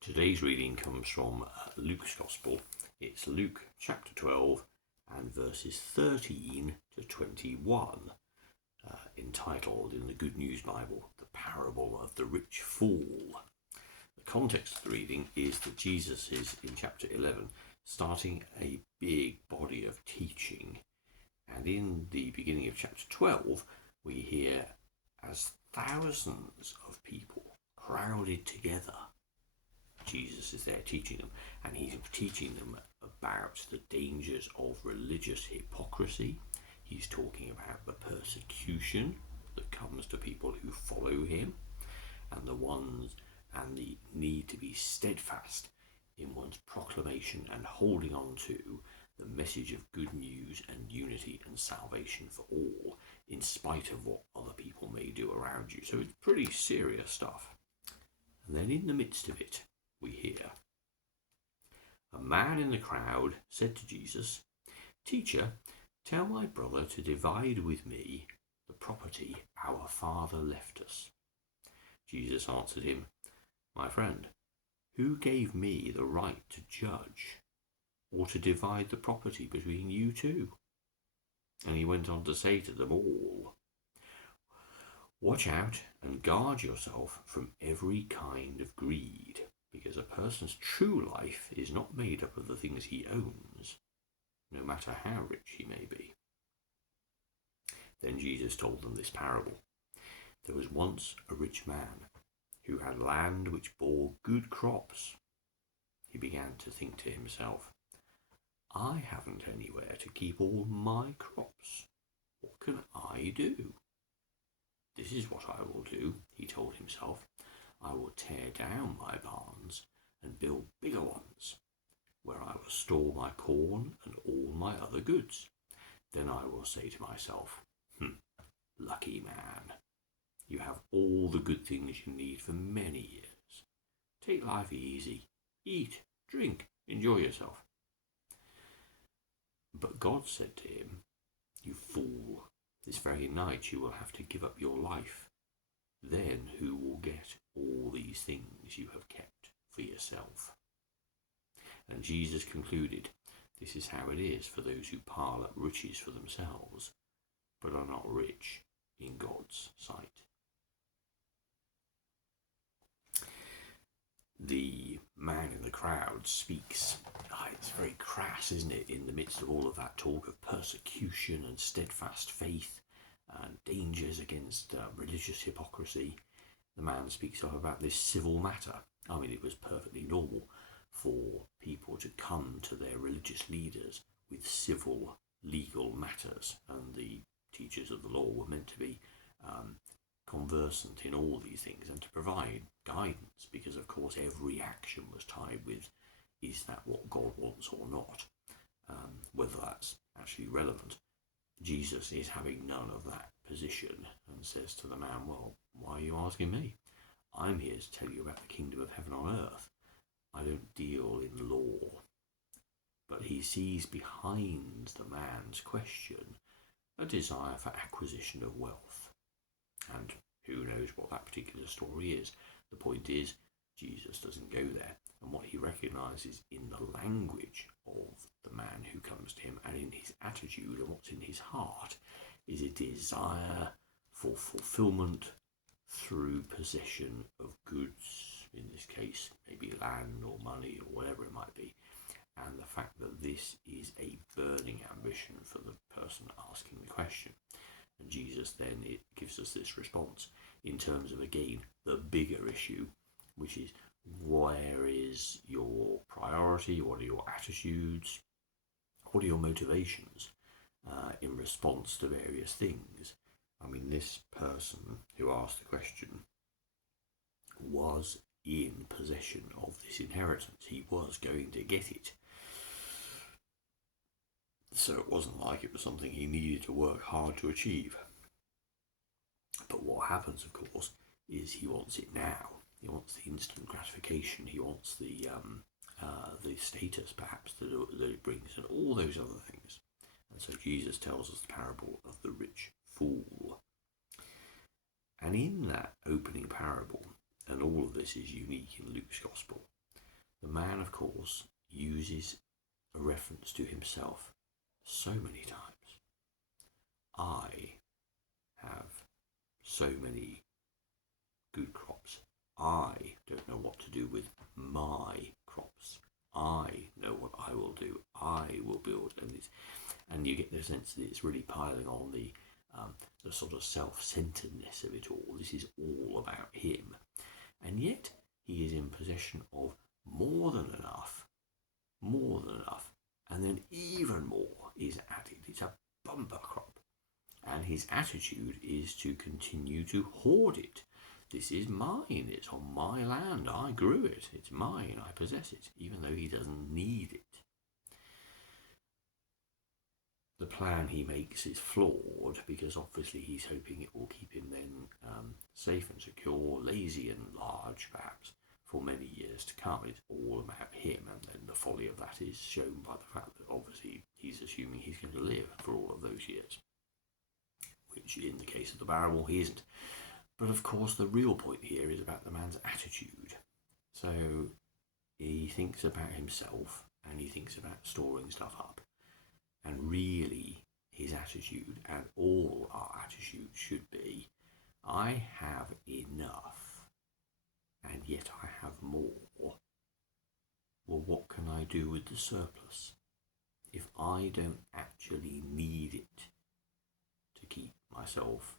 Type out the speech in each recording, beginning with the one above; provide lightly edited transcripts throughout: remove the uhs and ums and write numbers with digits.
Today's reading comes from Luke's Gospel. It's Luke chapter 12 and verses 13 to 21, entitled in the Good News Bible, The Parable of the Rich Fool. The context of the reading is that Jesus is, in chapter 11, starting a big body of teaching. And in the beginning of chapter 12, we hear as thousands of people crowded together, Jesus is there teaching them, and he's teaching them about the dangers of religious hypocrisy. He's talking about the persecution that comes to people who follow him, and the need to be steadfast in one's proclamation and holding on to the message of good news and unity and salvation for all, in spite of what other people may do around you. So it's pretty serious stuff. And then in the midst of it, we hear, a man in the crowd said to Jesus, "Teacher, tell my brother to divide with me the property our father left us." Jesus answered him, "My friend, who gave me the right to judge or to divide the property between you two?" And he went on to say to them all, "Watch out and guard yourself from every kind of greed, because a person's true life is not made up of the things he owns, no matter how rich he may be." Then Jesus told them this parable. There was once a rich man who had land which bore good crops. He began to think to himself, "I haven't anywhere to keep all my crops. What can I do? This is what I will do," he told himself. "I will tear down my barns and build bigger ones, where I will store my corn and all my other goods. Then I will say to myself, lucky man, you have all the good things you need for many years. Take life easy, eat, drink, enjoy yourself." But God said to him, "You fool, this very night you will have to give up your life. Then who will get all these things you have kept for yourself?" And Jesus concluded, this is how it is for those who pile up riches for themselves, but are not rich in God's sight. The man in the crowd speaks. It's very crass, isn't it? In the midst of all of that talk of persecution and steadfast faith and dangers against religious hypocrisy, the man speaks up about this civil matter. I mean, it was perfectly normal for people to come to their religious leaders with civil legal matters, and the teachers of the law were meant to be conversant in all these things and to provide guidance, because of course every action was tied with, is that what God wants or not, whether that's actually relevant. Jesus is having none of that position and says to the man, "Well, why are you asking me? I'm here to tell you about the kingdom of heaven on earth. I don't deal in law." But he sees behind the man's question a desire for acquisition of wealth. And who knows what that particular story is. The point is, Jesus doesn't go there. And what he recognizes in the language of the man who comes to him and in his attitude and what's in his heart is a desire for fulfillment through possession of goods, in this case maybe land or money or whatever it might be. And the fact that this is a burning ambition for the person asking the question. And Jesus then gives us this response in terms of, again, the bigger issue, which is, where is your priority? What are your attitudes? What are your motivations in response to various things? I mean, this person who asked the question was in possession of this inheritance. He was going to get it. So it wasn't like it was something he needed to work hard to achieve. But what happens, of course, is he wants it now. He wants the instant gratification. He wants the status, perhaps, that it brings, and all those other things. And so Jesus tells us the parable of the rich fool. And in that opening parable, and all of this is unique in Luke's Gospel, The man, of course, uses a reference to himself so many times. I have so many good crops. I don't know what to do with my crops. I know what I will do. I will build, and you get the sense that it's really piling on the sort of self-centeredness of it all. This is all about him, and yet he is in possession of more than enough, and then even more is added. It's a bumper crop, and his attitude is to continue to hoard it. This is mine, it's on my land, I grew it, it's mine, I possess it, even though he doesn't need it. The plan he makes is flawed because obviously he's hoping it will keep him then safe and secure, lazy and large perhaps, for many years to come. It's all about him, and then the folly of that is shown by the fact that obviously he's assuming he's going to live for all of those years, which in the case of the parable he isn't. But of course the real point here is about the man's attitude. So he thinks about himself and he thinks about storing stuff up. And really his attitude, and all our attitude should be, I have enough and yet I have more. Well, what can I do with the surplus? If I don't actually need it to keep myself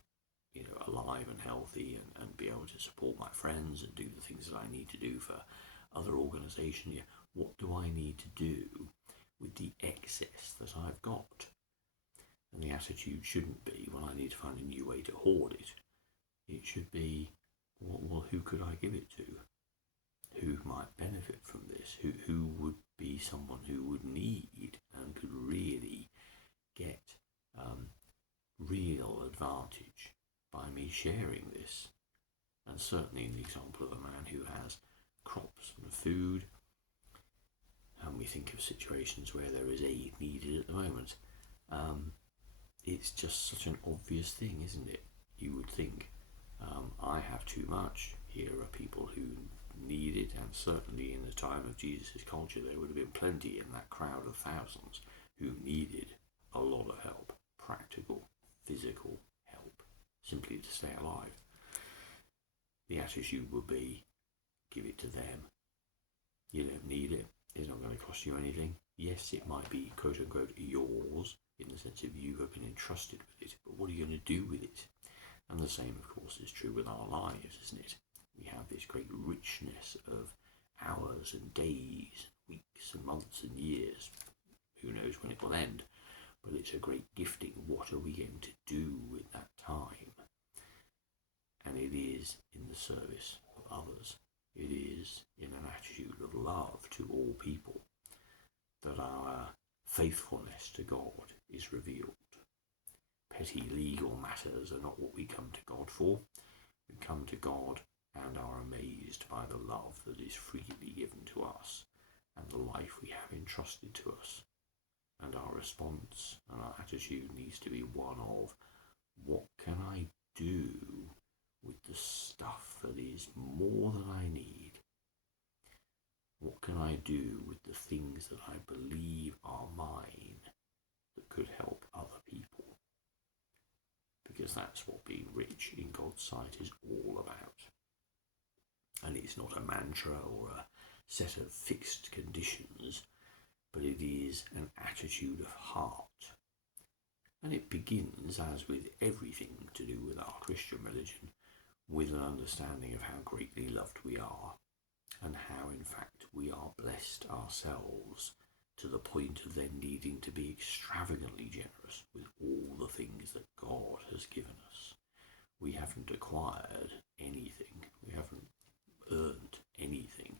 alive and healthy and be able to support my friends and do the things that I need to do for other organisations, what do I need to do with the excess that I've got? And the attitude shouldn't be, well, I need to find a new way to hoard it. It should be, well, who could I give it to? Who might benefit from this? Who would be someone who would need and could really get real advantage by me sharing this? And certainly in the example of a man who has crops and food, and we think of situations where there is aid needed at the moment, it's just such an obvious thing, isn't it? You would think, I have too much, here are people who need it, and certainly in the time of Jesus' culture there would have been plenty in that crowd of thousands who needed a lot of help, practical, physical help, simply to stay alive. The attitude would be, give it to them. You don't need it. It's not going to cost you anything. Yes, it might be quote unquote yours in the sense of you have been entrusted with it, but what are you going to do with it? And the same, of course, is true with our lives, isn't it? We have this great richness of hours and days, weeks and months and years. Who knows when it will end? But it's a great gifting. What are we going to do with that time? And it is in the service of others. It is in an attitude of love to all people that our faithfulness to God is revealed. Petty legal matters are not what we come to God for. We come to God and are amazed by the love that is freely given to us and the life we have entrusted to us. And our response and our attitude needs to be one of, what can I do with the stuff that is more than I need? What can I do with the things that I believe are mine that could help other people? Because that's what being rich in God's sight is all about. And it's not a mantra or a set of fixed conditions, but it is an attitude of heart. And it begins, as with everything to do with our Christian religion, with an understanding of how greatly loved we are, and how in fact we are blessed ourselves to the point of then needing to be extravagantly generous with all the things that God has given us. We haven't acquired anything. We haven't earned anything.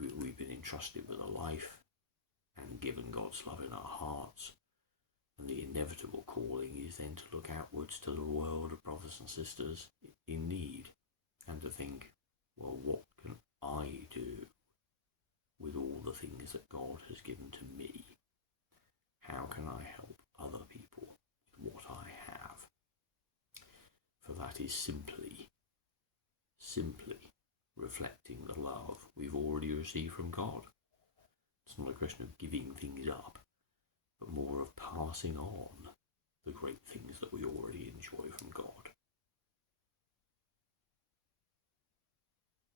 We've been entrusted with a life and given God's love in our hearts. And the inevitable calling is then to look outwards to the world of brothers and sisters in need and to think, well, what can I do with all the things that God has given to me? How can I help other people with what I have? For that is simply reflecting the love we've already received from God. It's not a question of giving things up, but more of passing on the great things that we already enjoy from God.